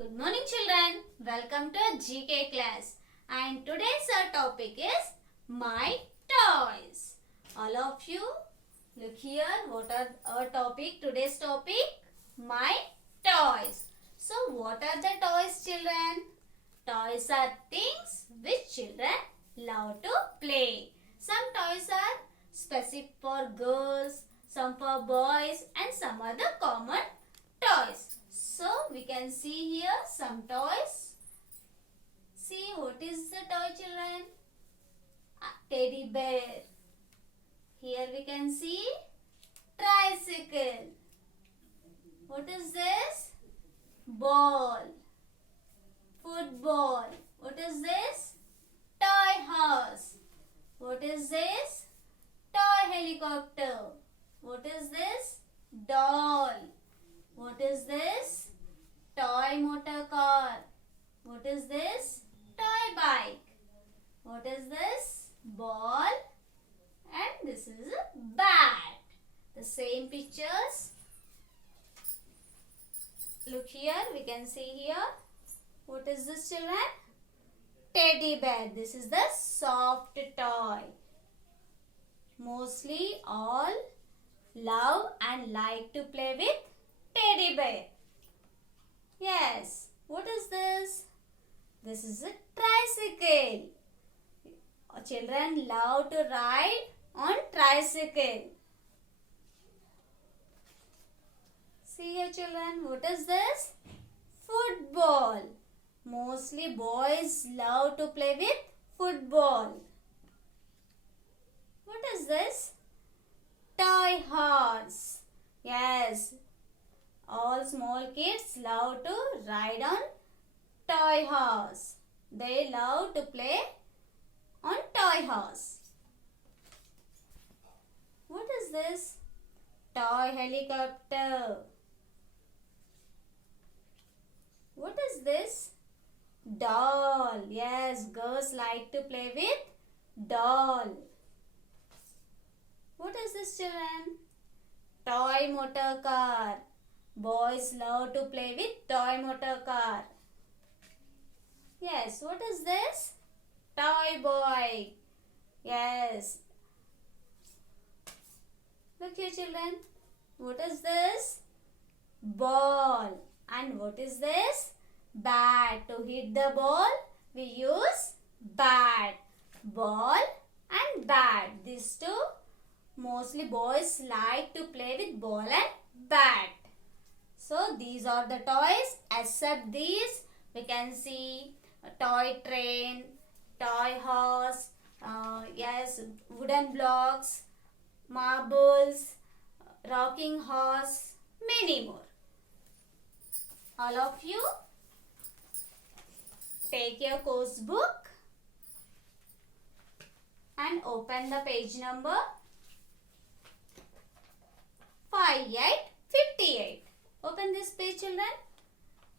Good morning children. Welcome to GK class. And today's our topic is my toys. All of you look here. What are our topic? Today's topic my toys. So what are the toys children? Toys are things which children love to play. Some toys are specific for girls, some for boys and some are the common toys. So we can see here some toys. See what is the toy children? Teddy bear. Here we can see tricycle. What is this? Ball. Football. What is this? Toy horse. What is this? Toy helicopter. What is this? Doll. What is this? Toy motor car. What is this? Toy bike. What is this? Ball. And this is a bat. The same pictures. Look here. We can see here. What is this children? Teddy bear. This is the soft toy. Mostly all love and like to play with teddy bear. Yes. What is this? This is a tricycle. Children love to ride on tricycle. See here children. What is this? Football. Mostly boys love to play with football. What is this? Toy horse. Yes. All small kids love to ride on toy horse. They love to play on toy horse. What is this? Toy helicopter. What is this? Doll. Yes, girls like to play with doll. What is this children? Toy motor car. Boys love to play with toy motor car. Yes, what is this? Toy boy. Yes. Look here children. What is this? Ball. And what is this? Bat. To hit the ball, we use bat. Ball and bat. These two, mostly boys like to play with ball and bat. So these are the toys. Except these, we can see a toy train, toy horse, yes, wooden blocks, marbles, rocking horse, many more. All of you take your course book and open the page number 5858. Open this page children.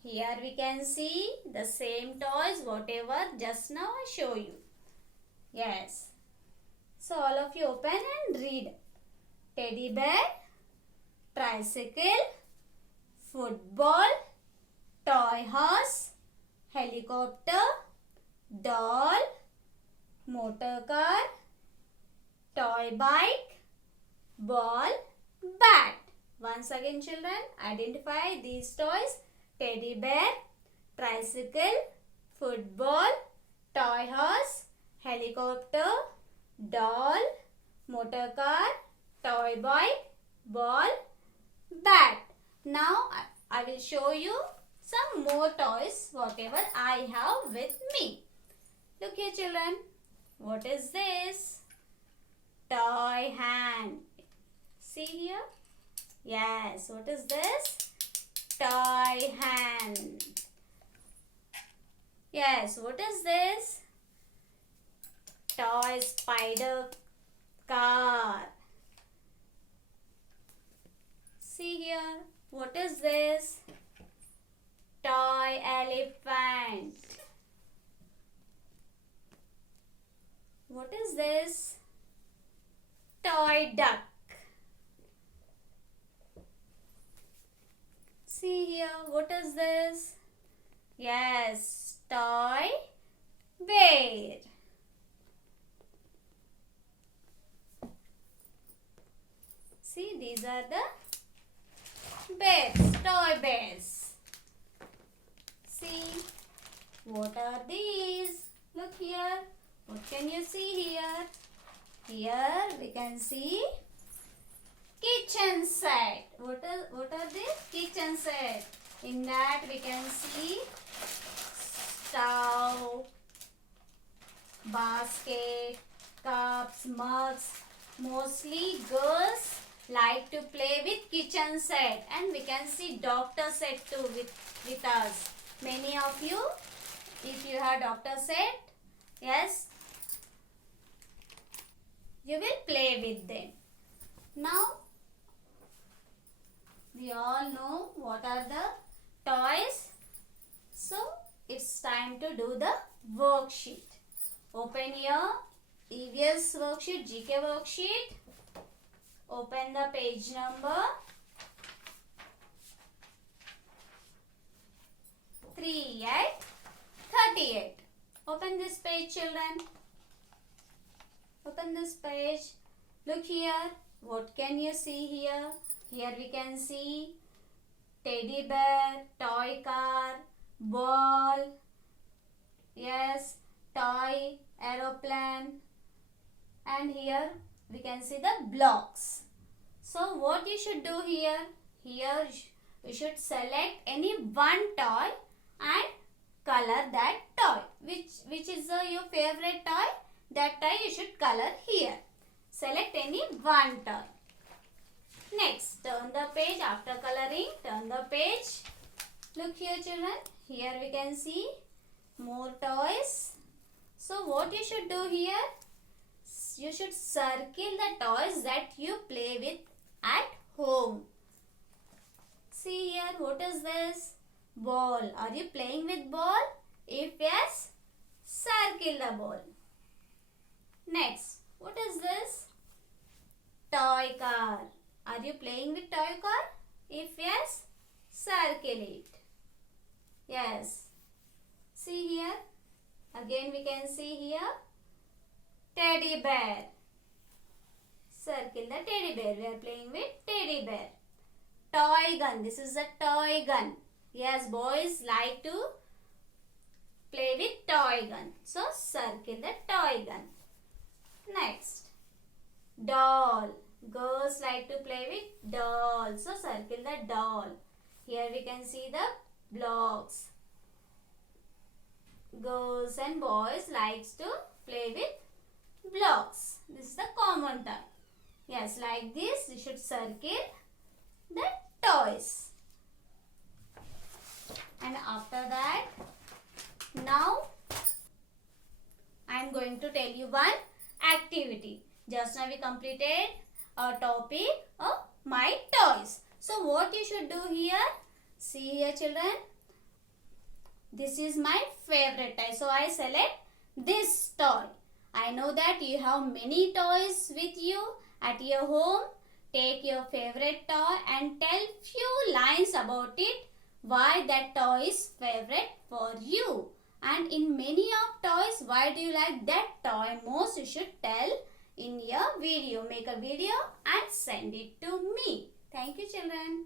Here we can see the same toys whatever just now I show you. Yes. So all of you open and read. Teddy bear, tricycle, football, toy horse, helicopter, doll, motor car, toy bike, ball, bat. Once again children, identify these toys. Teddy bear, tricycle, football, toy horse, helicopter, doll, motor car, toy bike, ball, bat. Now I will show you some more toys whatever I have with me. Look here children. What is this? Toy hand. See here? Yes. What is this? Toy hand. Yes. What is this? Toy spider car. See here. What is this? Toy elephant. What is this? Toy duck. See here, what is this? Yes, toy bear. See, these are the bears, toy bears. See, what are these? Look here. What can you see here? Here we can see kitchen set. What are these? Kitchen set. In that we can see stove, basket, cups, mugs. Mostly girls like to play with kitchen set, and we can see doctor set too with us. Many of you, if you have doctor set, yes, you will play with them. Now we all know what are the toys. So it's time to do the worksheet. Open your EVS worksheet, GK worksheet. Open the page number 3 at 38. Open this page, children. Open this page. Look here. What can you see here? Here we can see teddy bear, toy car, ball, yes, toy, aeroplane, and here we can see the blocks. So what you should do here? Here you should select any one toy and color that toy. Which is your favorite toy? That toy you should color here. Select any one toy. Next, turn the page. After coloring, turn the page. Look here, children. Here we can see more toys. So what you should do here? You should circle the toys that you play with at home. See here, what is this? Ball. Are you playing with ball? If yes, circle the ball. Next, what is this? Toy car. Are you playing with toy car? If yes, circle it. Yes. See here. Again we can see here teddy bear. Circle the teddy bear. We are playing with teddy bear. Toy gun. This is a toy gun. Yes, boys like to play with toy gun. So circle the toy gun. Next, doll. Girls like to play with doll. So circle the doll. Here we can see the blocks. Girls and boys likes to play with blocks. This is the common toy. Yes, like this you should circle the toys. And after that, now I am going to tell you one activity. Just now we completed our topic of my toys. So what you should do here? See here, children. This is my favorite toy. So I select this toy. I know that you have many toys with you at your home. Take your favorite toy and tell few lines about it. Why that toy is favorite for you. And in many of toys, why do you like that toy most? You should tell in your video. Make a video and send it to me. Thank you, children.